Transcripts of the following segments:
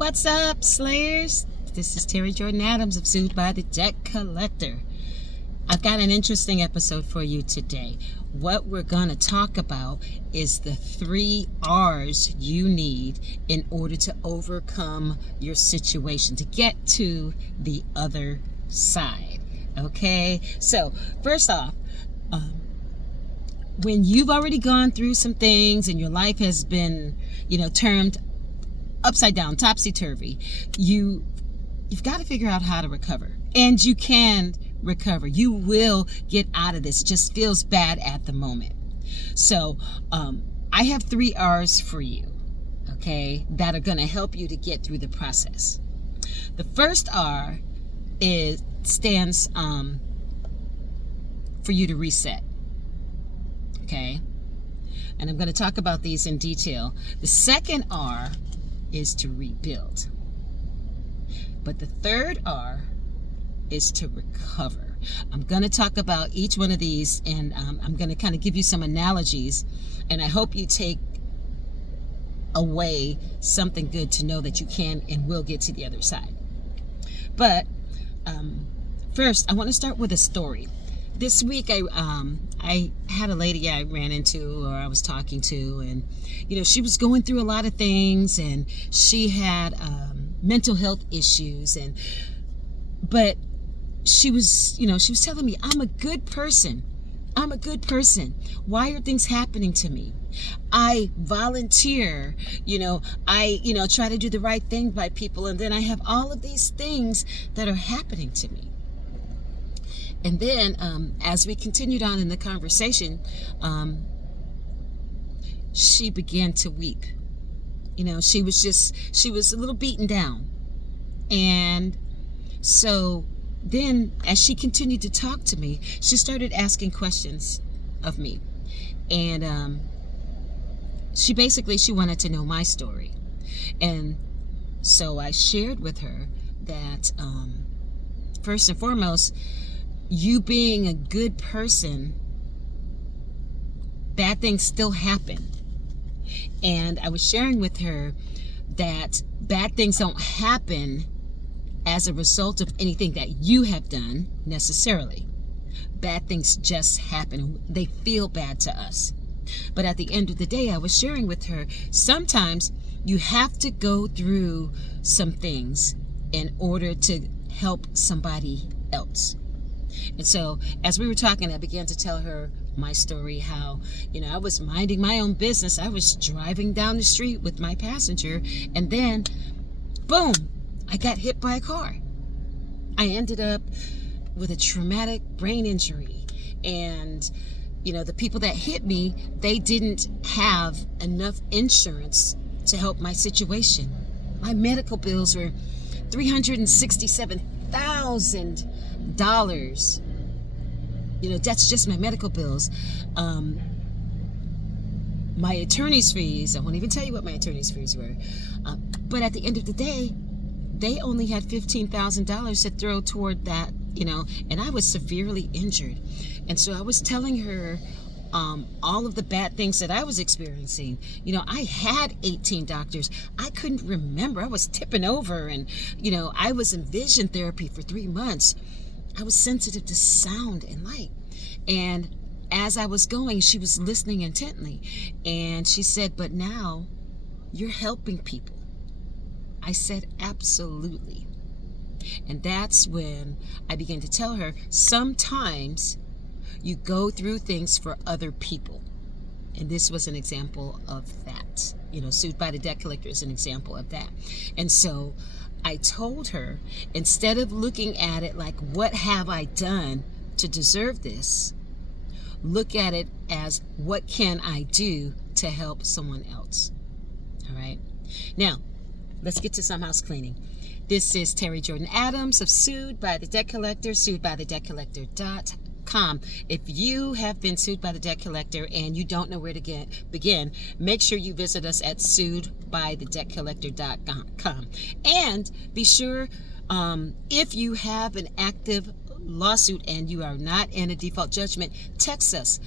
What's up, Slayers? This is Terry Jordan Adams of Sued by the Debt Collector. I've got an interesting episode for you today. What we're going to talk about is the 3 R's you need in order to overcome your situation, to get to the other side. Okay? So, first off, when you've already gone through some things and your life has been, termed upside down, topsy-turvy, you've got to figure out how to recover. And you can recover. You will get out of this. It just feels bad at the moment. So I have 3 R's for you, okay, that are going to help you to get through the process. The first R stands for you to reset, okay? And I'm going to talk about these in detail. The second R is to rebuild. But the third R is to recover. I'm going to talk about each one of these, and I'm going to kind of give you some analogies, and I hope you take away something good to know that you can and will get to the other side. But first, I want to start with a story. This week, I had a lady I ran into, or I was talking to, and she was going through a lot of things, and she had mental health issues, but she was telling me, I'm a good person. Why are things happening to me? I volunteer, I try to do the right thing by people, and then I have all of these things that are happening to me. And then as we continued on in the conversation, she began to weep. She was a little beaten down. And so then as she continued to talk to me, she started asking questions of me. And she wanted to know my story. And so I shared with her that first and foremost, you being a good person, bad things still happen. And I was sharing with her that bad things don't happen as a result of anything that you have done necessarily. Bad things just happen. They feel bad to us. But at the end of the day, I was sharing with her, sometimes you have to go through some things in order to help somebody else. And so as we were talking, I began to tell her my story, how, I was minding my own business. I was driving down the street with my passenger, and then, boom, I got hit by a car. I ended up with a traumatic brain injury. And, the people that hit me, they didn't have enough insurance to help my situation. My medical bills were $367,000. That's just my medical bills. My attorney's fees, I won't even tell you what my attorney's fees were. But at the end of the day, they only had $15,000 to throw toward that, and I was severely injured. And so I was telling her all of the bad things that I was experiencing. I had 18 doctors. I couldn't remember. I was tipping over, and, I was in vision therapy for 3 months. I was sensitive to sound and light. And as I was going, she was listening intently. And she said, but now you're helping people. I said, absolutely. And that's when I began to tell her, sometimes you go through things for other people. And this was an example of that. Sued by the Debt Collector is an example of that. And so I told her, instead of looking at it like, what have I done to deserve this? Look at it as, what can I do to help someone else? All right. Now, let's get to some house cleaning. This is Terry Jordan Adams of Sued by the Debt Collector, suedbythedebtcollector.com. If you have been sued by the debt collector and you don't know where to begin, make sure you visit us at suedbythedebtcollector.com. And be sure, if you have an active lawsuit and you are not in a default judgment, text us.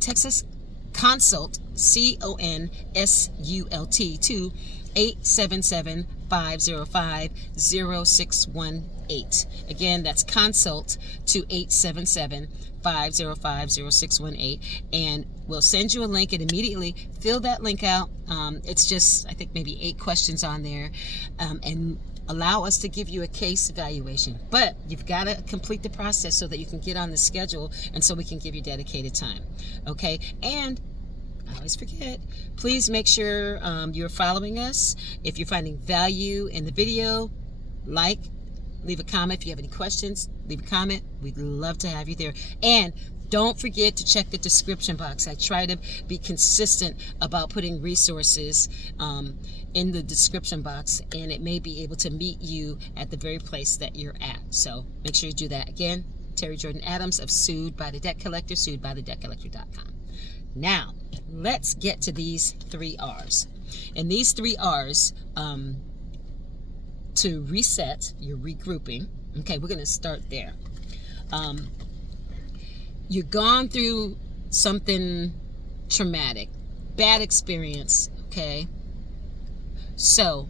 Text us consult, CONSULT, to 877-505-0618. Again, that's consult to 877-505-0618, and we'll send you a link, and immediately fill that link out. It's just, I think, maybe 8 questions on there, and allow us to give you a case evaluation. But you've got to complete the process so that you can get on the schedule, and so we can give you dedicated time. Okay? And I always forget, please make sure you're following us. If you're finding value in the video, leave a comment. If you have any questions, leave a comment. We'd love to have you there. And don't forget to check the description box. I try to be consistent about putting resources in the description box, and it may be able to meet you at the very place that you're at. So make sure you do that. Again, Terry Jordan Adams of Sued by the Debt Collector, suedbythedebtcollector.com. Now, let's get to these 3 R's. And these 3 R's, to reset, you're regrouping. Okay, we're going to start there. You've gone through something traumatic, bad experience, okay? So,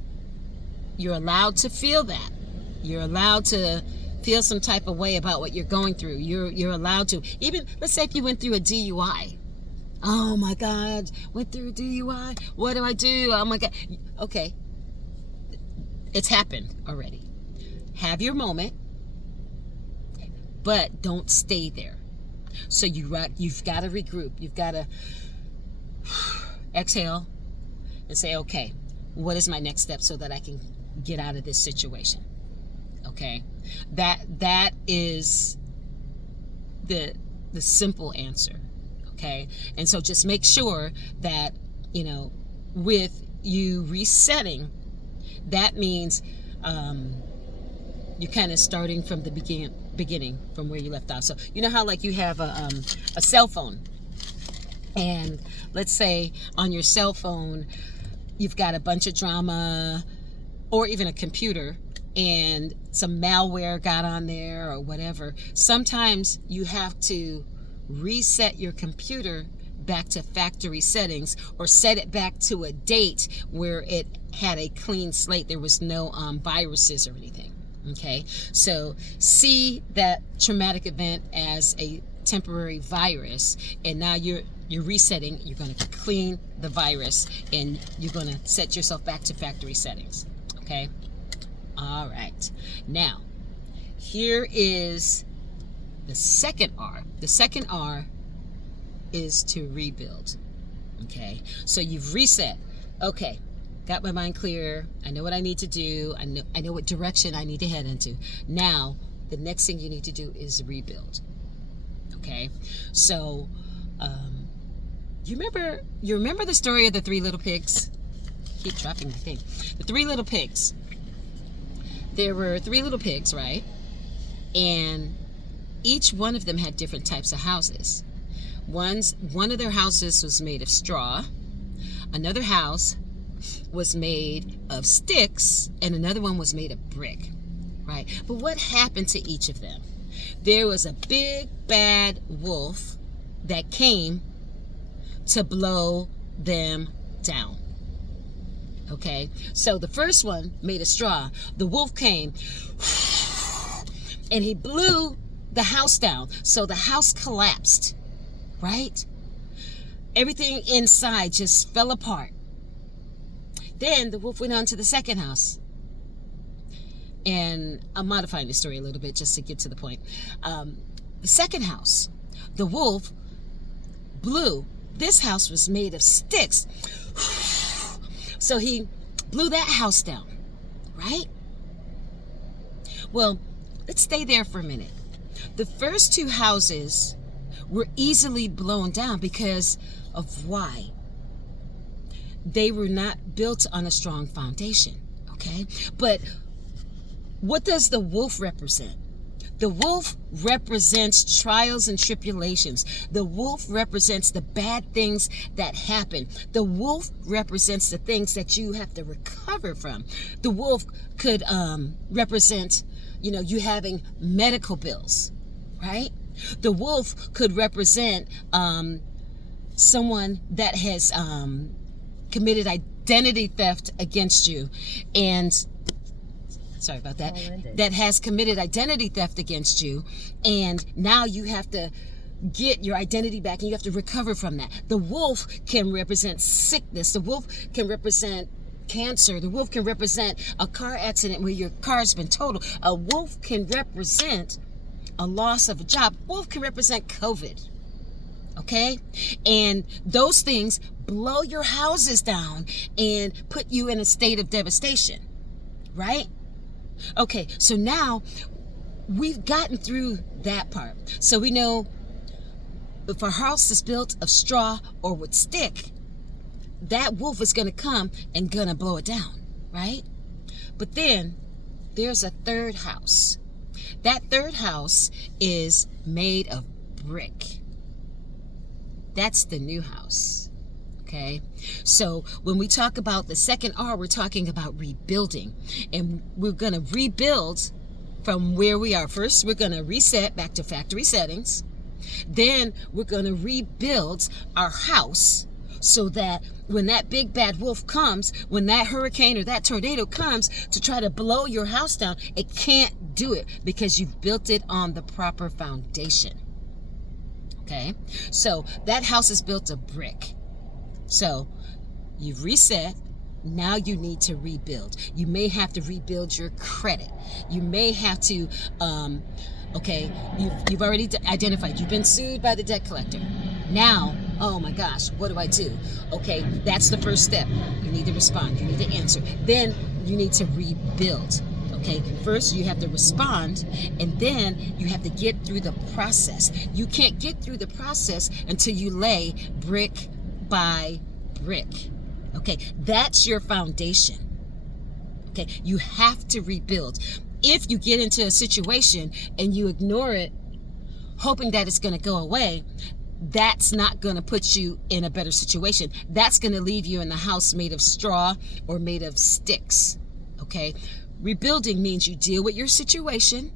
you're allowed to feel that. You're allowed to feel some type of way about what you're going through. You're allowed to. Even, let's say if you went through a DUI. Oh my God, went through a DUI. What do I do? Oh my God. Okay. It's happened already. Have your moment, but don't stay there. So you've got to regroup. You've got to exhale and say, okay, what is my next step so that I can get out of this situation? Okay, that is the simple answer. Okay, and so just make sure that, with you resetting, that means you're kind of starting from the beginning from where you left off. So you know how, like, you have a cell phone, and let's say on your cell phone you've got a bunch of drama, or even a computer, and some malware got on there or whatever. Sometimes you have to reset your computer back to factory settings, or set it back to a date where it had a clean slate. There was no viruses or anything. Okay, so see that traumatic event as a temporary virus, and now you're resetting. You're going to clean the virus, and you're going to set yourself back to factory settings. Okay, all right. Now, here is the second R. The second R is to rebuild. Okay, so you've reset. Okay, got my mind clear. I know what I need to do. I know what direction I need to head into. Now, the next thing you need to do is rebuild. Okay, so you remember the story of the 3 little pigs? Keep dropping my thing. The 3 little pigs. There were 3 little pigs, right? And each one of them had different types of houses. One of their houses was made of straw. Another house was made of sticks, and another one was made of brick, right? But what happened to each of them? There was a big bad wolf that came to blow them down. Okay, so the first one made of straw. The wolf came and he blew the house down, so the house collapsed, right? Everything inside just fell apart. Then the wolf went on to the second house. And I'm modifying the story a little bit just to get to the point. The second house, the wolf blew. This house was made of sticks. So he blew that house down, right? Well, let's stay there for a minute. The first 2 houses were easily blown down because of why? They were not built on a strong foundation, okay? But what does the wolf represent? The wolf represents trials and tribulations. The wolf represents the bad things that happen. The wolf represents the things that you have to recover from. The wolf could represent, you having medical bills, right? The wolf could represent someone that has committed identity theft against you, and sorry about that, that has committed identity theft against you, and now you have to get your identity back and you have to recover from that. The wolf can represent sickness. The wolf can represent cancer. The wolf can represent a car accident where your car's been totaled. A wolf can represent a loss of a job. Wolf can represent COVID. Okay? And those things blow your houses down and put you in a state of devastation. Right? Okay, so now we've gotten through that part. So we know if our house is built of straw or wood stick, that wolf is going to come and going to blow it down, right? But then there's a third house. That third house is made of brick. That's the new house, okay? So when we talk about the second R, we're talking about rebuilding. And we're going to rebuild from where we are. First, we're going to reset back to factory settings. Then we're going to rebuild our house so that when that big bad wolf comes, when that hurricane or that tornado comes to try to blow your house down, it can't do it because you've built it on the proper foundation. Okay? So that house is built of brick. So you've reset. Now you need to rebuild. You may have to rebuild your credit. You may have to, okay, you've already identified. You've been sued by the debt collector. Now, oh my gosh, what do I do? Okay, that's the first step. You need to respond. You need to answer. Then you need to rebuild. Okay, first you have to respond, and then you have to get through the process. You can't get through the process until you lay brick by brick. Okay, that's your foundation. Okay, you have to rebuild. If you get into a situation and you ignore it, hoping that it's going to go away, that's not going to put you in a better situation. That's going to leave you in the house made of straw or made of sticks. Okay, rebuilding means you deal with your situation,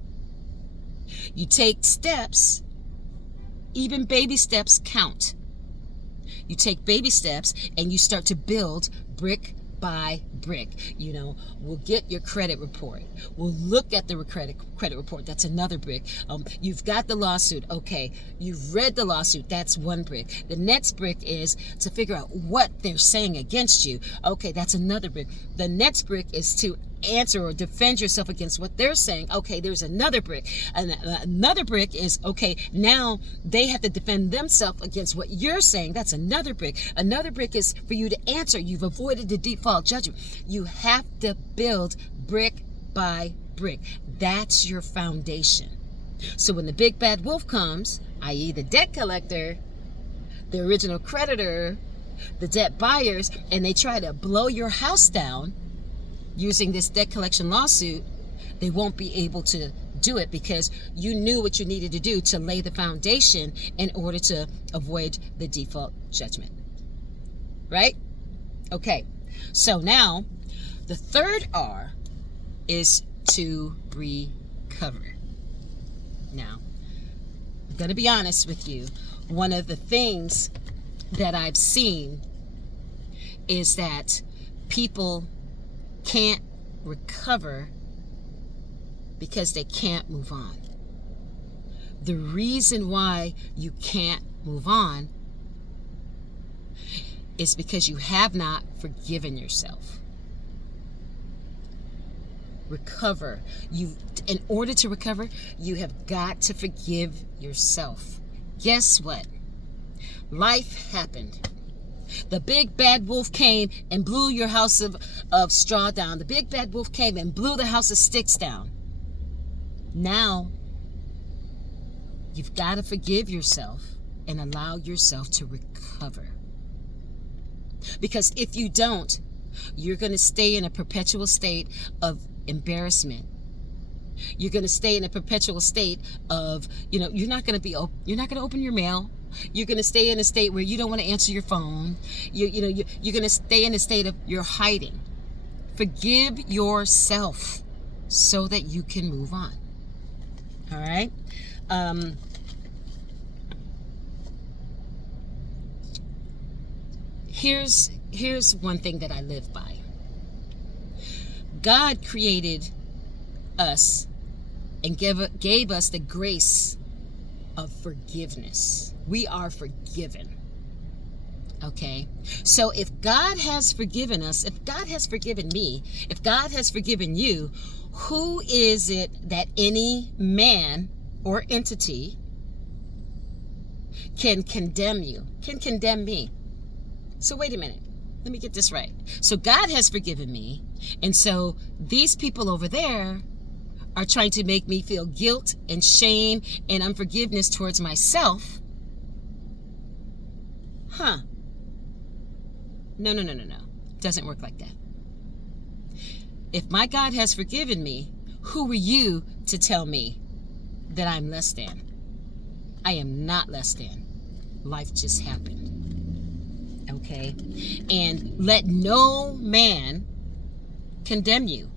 you take steps, even baby steps count. You take baby steps and you start to build brick by brick. You know, we'll get your credit report. We'll look at the credit report. That's another brick. You've got the lawsuit. Okay, you've read the lawsuit. That's one brick. The next brick is to figure out what they're saying against you. Okay, that's another brick. The next brick is to answer or defend yourself against what they're saying. Okay, there's another brick. And another brick is, okay, now they have to defend themselves against what you're saying. That's another brick. Another brick is for you to answer. You've avoided the default judgment. You have to build brick by brick. That's your foundation. So when the big bad wolf comes, i.e. the debt collector, the original creditor, the debt buyers, and they try to blow your house down using this debt collection lawsuit, they won't be able to do it because you knew what you needed to do to lay the foundation in order to avoid the default judgment. Right? Okay. So now the third R is to recover. Now, I'm going to be honest with you. One of the things that I've seen is that people can't recover because they can't move on. The reason why you can't move on is because you have not forgiven yourself. Recover. In order to recover, you have got to forgive yourself. Guess what? Life happened. The big bad wolf came and blew your house of straw down. The big bad wolf came and blew the house of sticks down. Now, you've got to forgive yourself and allow yourself to recover. Because if you don't, you're going to stay in a perpetual state of embarrassment. You're going to stay in a perpetual state of, you're not going to open your mail. You're going to stay in a state where you don't want to answer your phone. You're going to stay in a state of you're hiding. Forgive yourself so that you can move on. All right? Here's one thing that I live by. God created us and gave us the grace of forgiveness. We are forgiven. Okay? So if God has forgiven us, if God has forgiven me, if God has forgiven you, who is it that any man or entity can condemn you, can condemn me? So wait a minute. Let me get this right. So God has forgiven me, and so these people over there are trying to make me feel guilt and shame and unforgiveness towards myself. No. Doesn't work like that. If my God has forgiven me, who are you to tell me that I'm less than? I am not less than. Life just happened. Okay? And let no man condemn you.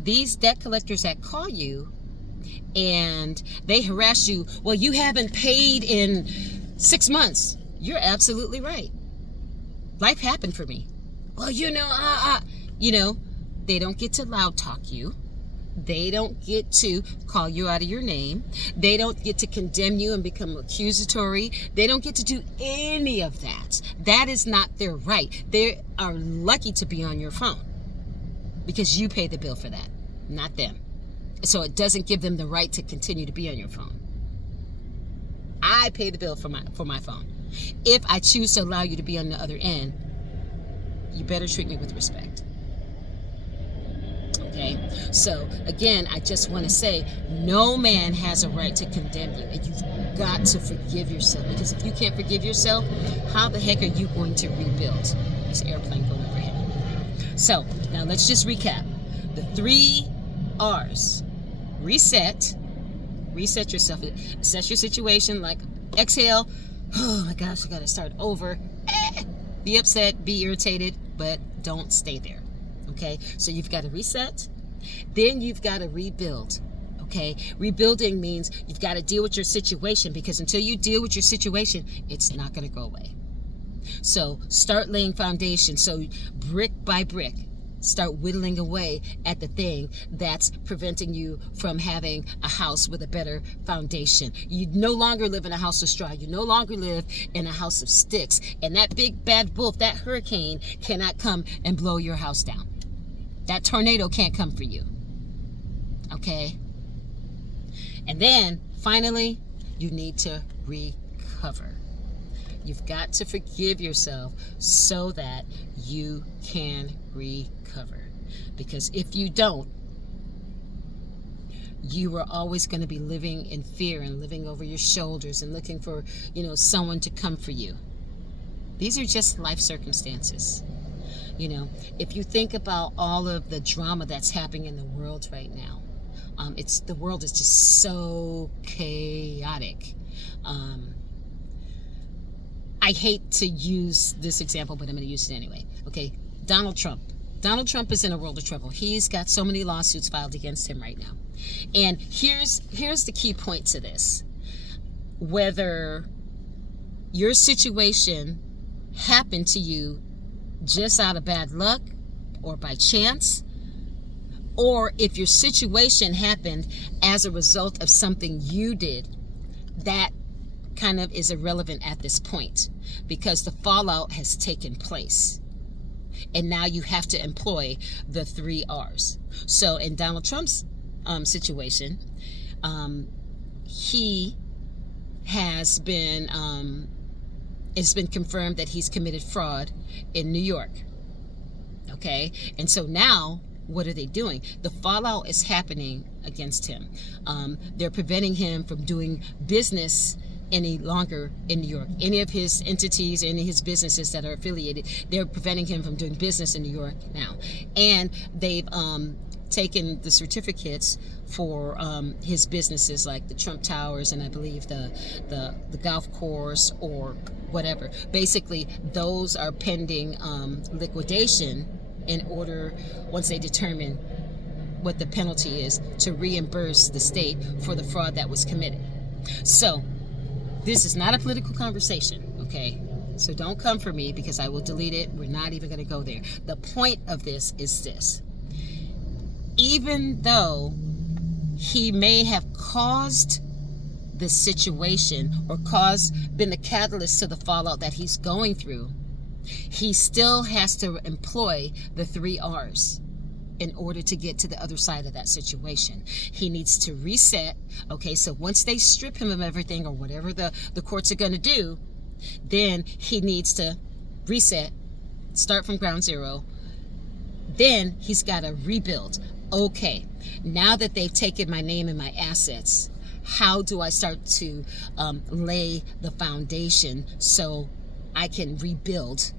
These debt collectors that call you and they harass you, well, you haven't paid in 6 months. You're absolutely right. Life happened for me. Well, they don't get to loud talk you. They don't get to call you out of your name. They don't get to condemn you and become accusatory. They don't get to do any of that. That is not their right. They are lucky to be on your phone because you pay the bill for that, not them. So it doesn't give them the right to continue to be on your phone. I pay the bill for my phone. If I choose to allow you to be on the other end, you better treat me with respect. Okay? So, again, I just want to say, no man has a right to condemn you. And you've got to forgive yourself. Because if you can't forgive yourself, how the heck are you going to rebuild? There's an airplane going overhead. So, now let's just recap. The 3 R's. Reset. Reset yourself. Assess your situation. Like, exhale. Oh my gosh, I got to start over. Be upset, be irritated, but don't stay there. Okay, so you've got to reset, then you've got to rebuild. Okay, rebuilding means you've got to deal with your situation, because until you deal with your situation, it's not going to go away. So start laying foundation. So brick by brick, start whittling away at the thing that's preventing you from having a house with a better foundation. You no longer live in a house of straw. You no longer live in a house of sticks. And that big bad wolf, that hurricane, cannot come and blow your house down. That tornado can't come for you. Okay? And then, finally, you need to recover. You've got to forgive yourself so that you can recover. Because if you don't, you are always going to be living in fear and living over your shoulders and looking for, someone to come for you. These are just life circumstances. If you think about all of the drama that's happening in the world right now, the world is just so chaotic. I hate to use this example, but I'm going to use it anyway. Okay, Donald Trump. Donald Trump is in a world of trouble. He's got so many lawsuits filed against him right now. And here's the key point to this. Whether your situation happened to you just out of bad luck or by chance, or if your situation happened as a result of something you did, that kind of is irrelevant at this point, because the fallout has taken place. And now you have to employ the 3 R's. So in Donald Trump's situation, he has been, it's been confirmed that he's committed fraud in New York. Okay? And so now, what are they doing? The fallout is happening against him. They're preventing him from doing business any longer in New York. Any of his entities, any of his businesses that are affiliated, they're preventing him from doing business in New York now. And they've taken the certificates for his businesses, like the Trump Towers and I believe the golf course or whatever. Basically, those are pending liquidation in order, once they determine what the penalty is, to reimburse the state for the fraud that was committed. So this is not a political conversation, okay? So don't come for me because I will delete it. We're not even going to go there. The point of this is this. Even though he may have caused the situation or been the catalyst to the fallout that he's going through, he still has to employ the 3 R's in order to get to the other side of that situation. He needs to reset. Okay, so once they strip him of everything or whatever the courts are going to do, then he needs to reset, start from ground zero. Then he's got to rebuild. Okay, now that they've taken my name and my assets, how do I start to lay the foundation so I can rebuild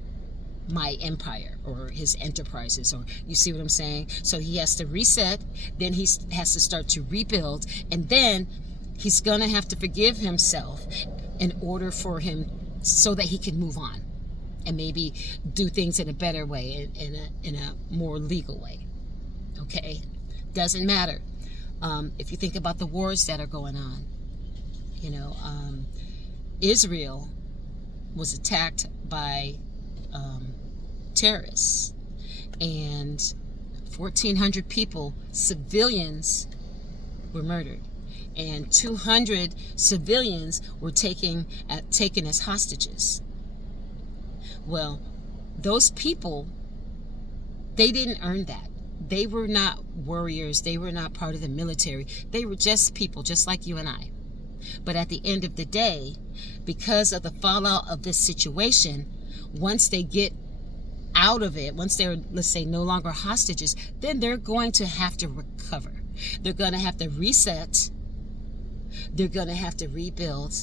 my empire or his enterprises? Or you see what I'm saying? So he has to reset, then he has to start to rebuild, and then he's gonna have to forgive himself in order for him so that he can move on and maybe do things in a better way, in a more legal way. Okay, doesn't matter. If you think about the wars that are going on, Israel was attacked by terrorists, and 1,400 people, civilians, were murdered, and 200 civilians were taken as hostages. Well, those people, they didn't earn that. They were not warriors. They were not part of the military. They were just people, just like you and I. But at the end of the day, because of the fallout of this situation, once they get out of it, once they're, let's say, no longer hostages, then they're going to have to recover. They're going to have to reset. They're going to have to rebuild.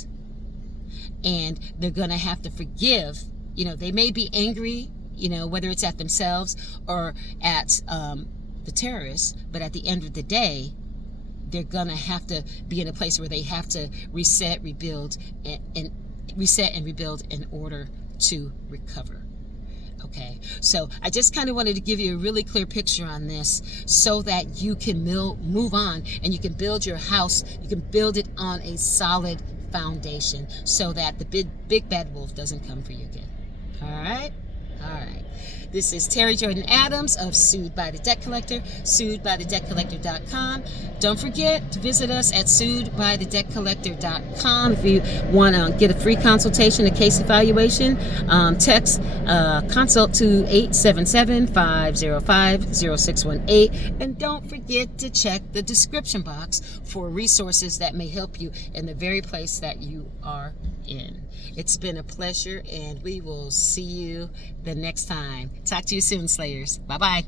And they're going to have to forgive. They may be angry, whether it's at themselves or at the terrorists, but at the end of the day, they're gonna have to be in a place where they have to reset, rebuild, and rebuild in order to recover. Okay, so I just kind of wanted to give you a really clear picture on this so that you can move on and you can build your house. You can build it on a solid foundation so that the big bad wolf doesn't come for you again. All right. This is Terry Jordan Adams of Sued by the Debt Collector, suedbythedebtcollector.com. Don't forget to visit us at suedbythedebtcollector.com. If you want to get a free consultation, a case evaluation, text consult to 877-505-0618. And don't forget to check the description box for resources that may help you in the very place that you are in. It's been a pleasure, and we will see you the next time. Talk to you soon, Slayers. Bye-bye.